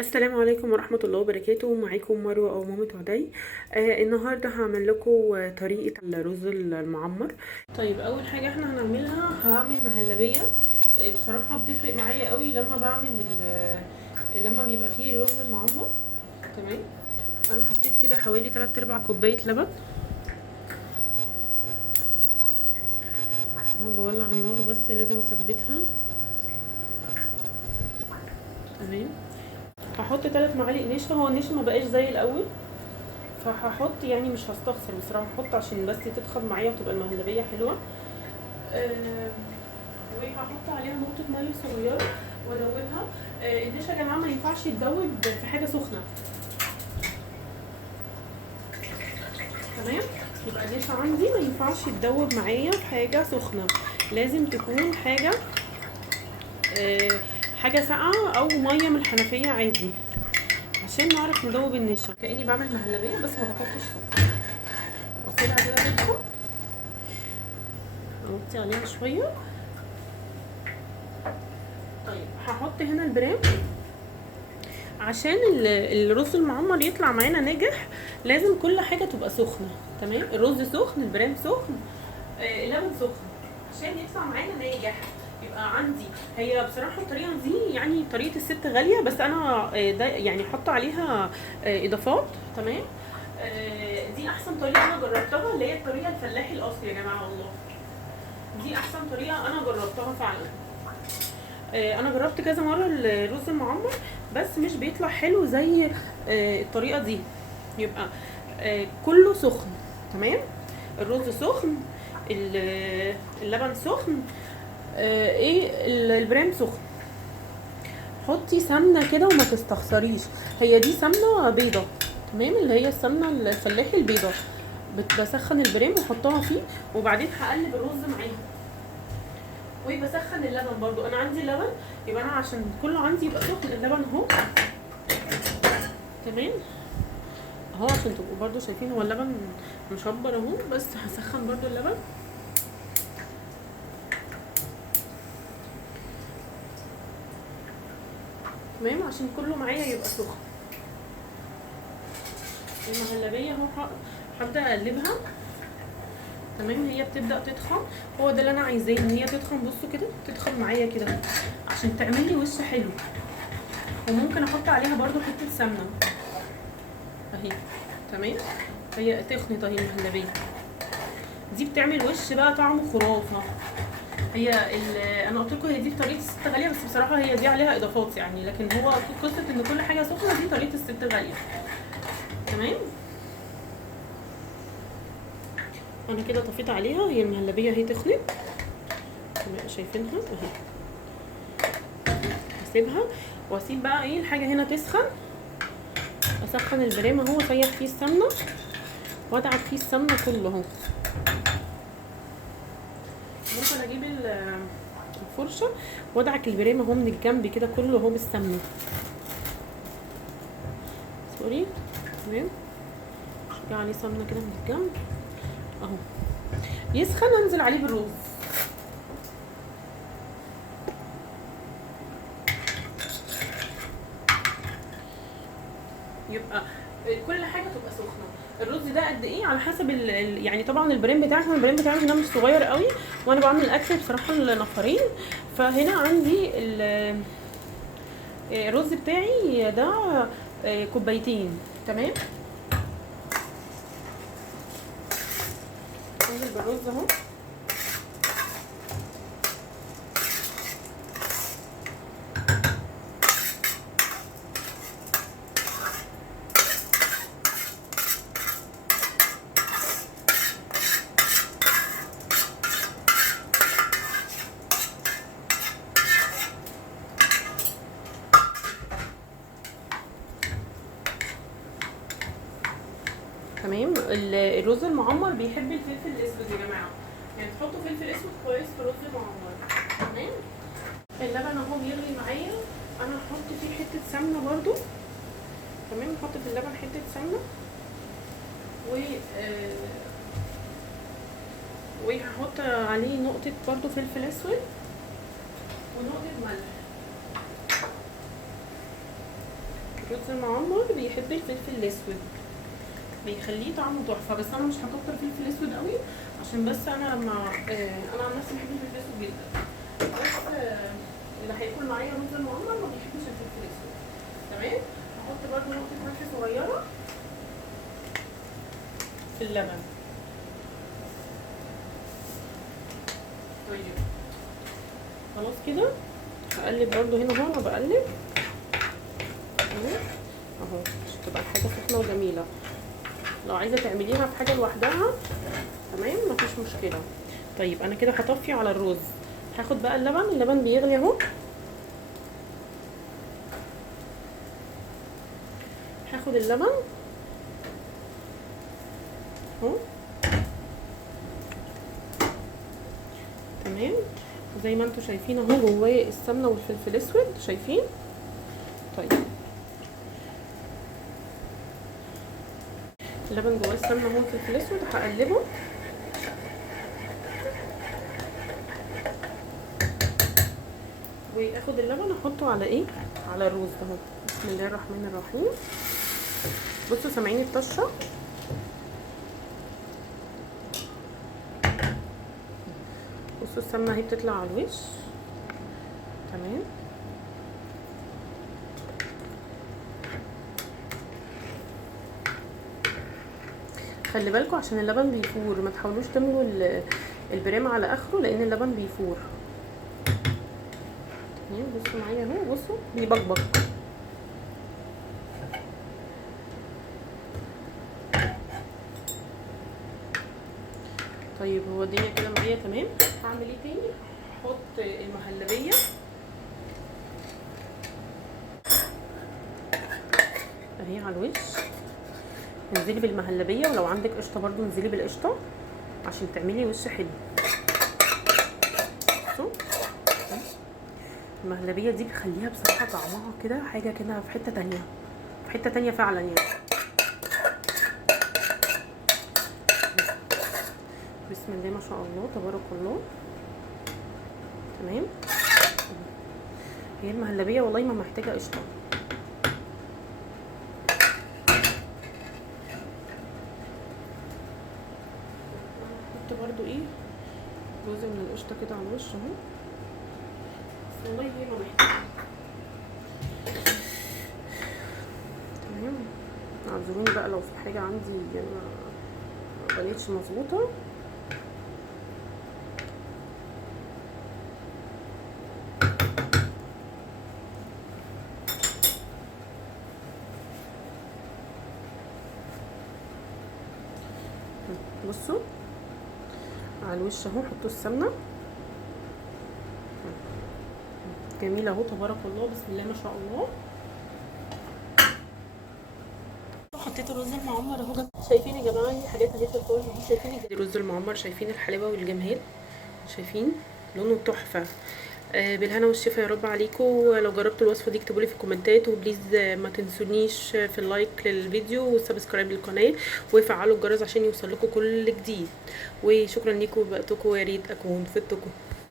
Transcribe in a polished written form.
السلام عليكم ورحمة الله وبركاته. معاكم مروة أو مامة عدي. النهاردة هعمل لكم طريقة الرز المعمر. طيب أول حاجة احنا هنعملها هعمل مهلبية. بصراحة بتفرق معايا قوي لما بعمل لما بيبقى فيه الرز المعمر. تمام. أنا حطيت كده حوالي 3/4 كوباية لبن. أنا بولع النار بس لازم أثبتها. تمام. هحط 3 معالق نشا. هو النشا ما بقاش زي الاول، فهحط يعني مش هستخسر بصراحه، هحط عشان بس تدخل معايا وتبقى المهلبيه حلوه. وهحط عليها نقطه ميه صغيره وادوبها. النشا يا جماعه ما ينفعش يتدوب في حاجه سخنه. تمام. يبقى النشا عندي ما ينفعش يتدوب معايا في حاجه سخنه، لازم تكون حاجه ساقعه او ميه من الحنفيه عادي عشان نعرف ندوب النشا. كاني بعمل مهلبيه بس ما بحطش سكر. واسيبها كده تدخل، اوطي عليها شويه. طيب هحط هنا البرام عشان الرز المعمر يطلع معانا ناجح. لازم كل حاجه تبقى سخنه. تمام. الرز سخن، البرام سخن، اللبن سخن عشان يطلع معانا ناجح. يبقى عندي هي بصراحه الطريقه دي يعني طريقه الست غاليه، بس انا ده يعني حاطه عليها اضافات. تمام. دي احسن طريقه انا جربتها، اللي هي الطريقه الفلاحي الاصلي يا جماعه. والله دي احسن طريقه انا جربتها فعلا. انا جربت كذا مره الرز المعمر بس مش بيطلع حلو زي الطريقه دي. يبقى كله سخن. تمام. الرز سخن، اللبن سخن، البرام سخن. حطي سمنه كده وما تستخسريش، هي دي سمنه بيضه. تمام. اللي هي السمنه الفلاحي البيضه. بسخن البرام واحطها فيه وبعدين هقلب الرز معاها. وبسخن اللبن برضو. انا عندي لبن، يبقى انا عشان كله عندي يبقى سخن اللبن اهو. تمام اهو عشان تبقوا برضو شايفين هو اللبن مشبر اهو. بس هسخن برضو اللبن. تمام عشان كله معايا يبقى سخن. المهلبيه اهو هبدا اقلبها. تمام. هي بتبدا تتخن، هو ده اللي انا عايزاه، ان هي تتخن. بصوا كده تتخن معايا كده عشان تعمل لي وش حلو. وممكن احط عليها برضو حته سمنه اهي. تمام. هي تخنت اهي المهلبيه دي، بتعمل وش بقى طعمه خرافه. هي انا قلت لكم هي دي طريقه الست غاليه، بس بصراحه هي دي عليها اضافات يعني، لكن هو قصه ان كل حاجه سخنه دي طريقه الست غاليه. تمام. انا كده طفيت عليها، هي المهلبيه اهي تخنت. تمام شايفينها اهي. هسيبها واسيب بقى ايه الحاجه هنا تسخن. اسخن البرام اهو واسيح فيه السمنه وادعك فيه السمنه كله اهو. ممكن اجيب الفرشه وادعك البرام اهو من الجنب كده كله اهو بالسمنه. سوري. تمام. اشجع عليه سمنه كده من الجنب اهو. يسخن انزل عليه بالرز. يبقى كل حاجه تبقى سخنه. الرز ده قد ايه على حسب يعني طبعا البرام بتاعنا، البرام بتاعنا هنا مش صغير قوي، وانا بعمل الاكل بصراحه لنفرين. فهنا عندي الرز بتاعي ده كوبايتين. تمام. انزل بالرز اهو. تمام. الرز المعمر بيحب الفلفل الاسود يا جماعه، يعني تحطوا فلفل اسود كويس في الرز المعمر. تمام. اللبن اهو بيغلي معايا. انا هحط فيه حته سمنه برضو. تمام. نحط في اللبن حته سمنه وهحط عليه نقطه برضو فلفل اسود ونقطه ملح. رز المعمر بيحب الفلفل الاسود، بيخليه طعمه تحفه. بس انا مش هكتر فلفل اسود قوي عشان بس انا لما انا عن نفسي بحب الفلفل الاسود جدا، بس اللي هياكل معايا رز المعمر ما بيحبش الفلفل الاسود. تمام. هحط برده نقطه ملح صغيره في اللبن. طيب خلاص كده هقلب برده هنا اهو، انا بقلب اهو عشان تبقى الحاجه سخنه وجميله. لو عايزه تعمليها في حاجه لوحدها تمام مفيش مشكله. طيب انا كده هطفي على الرز، هاخد بقى اللبن بيغلي اهو. هاخد اللبن اهو تمام، زي ما انتم شايفين اهو جواه السمنه والفلفل الاسود، شايفين؟ طيب اللبن جواه السمنه اهو والفلفل الاسود، هقلبه واخد اللبن احطه على ايه؟ على الرز اهو. بسم الله الرحمن الرحيم. بصوا سامعين الطشه؟ بصوا السمنه اهي بتطلع على الوش. تمام. خلي بالكم عشان اللبن بيفور، ما تحاولوش تملوا البرام على اخره لان اللبن بيفور. تمام. بصوا معايا اهو، بصوا بيبقبق. طيب هو الدنيا كده معايا تمام. هعمل ايه تاني؟ هحط المهلبيه اهي على الوش. انزلي بالمهلبيه، ولو عندك قشطه برضو انزلي بالقشطه عشان تعملي وش حلو. بصوا المهلبيه دي بتخليها بصراحه طعمها كده حاجه كده في حته تانية، في حته تانية فعلا يعني. بسم الله ما شاء الله تبارك الله. تمام. هي المهلبيه والله ما محتاجه قشطه. هحط برضو ايه جزء من القشطه كده على الوش اهو، بس والله هي ما محتاجه. تمام. اعذروني بقى لو في حاجه عندي ما بقتش مظبوطه. بصوا على الوش اهو حطوا السمنه جميله اهو تبارك الله، بسم الله ما شاء الله. حطيت الرز المعمر اهو. شايفين يا جماعه دي حاجات اهي في الفرن دي، شايفين الرز المعمر، شايفين الحلاوه والجمال، شايفين لونه تحفه. بالهنا والشفا يا رب عليكم. لو جربتوا الوصفه دي اكتبوا لي في الكومنتات، وبليز ما تنسونيش في اللايك للفيديو والسبسكرايب للقناه وفعلوا الجرس عشان يوصل لكم كل جديد. وشكرا لكم ووقتكم، ويا ريت اكون فدتكم.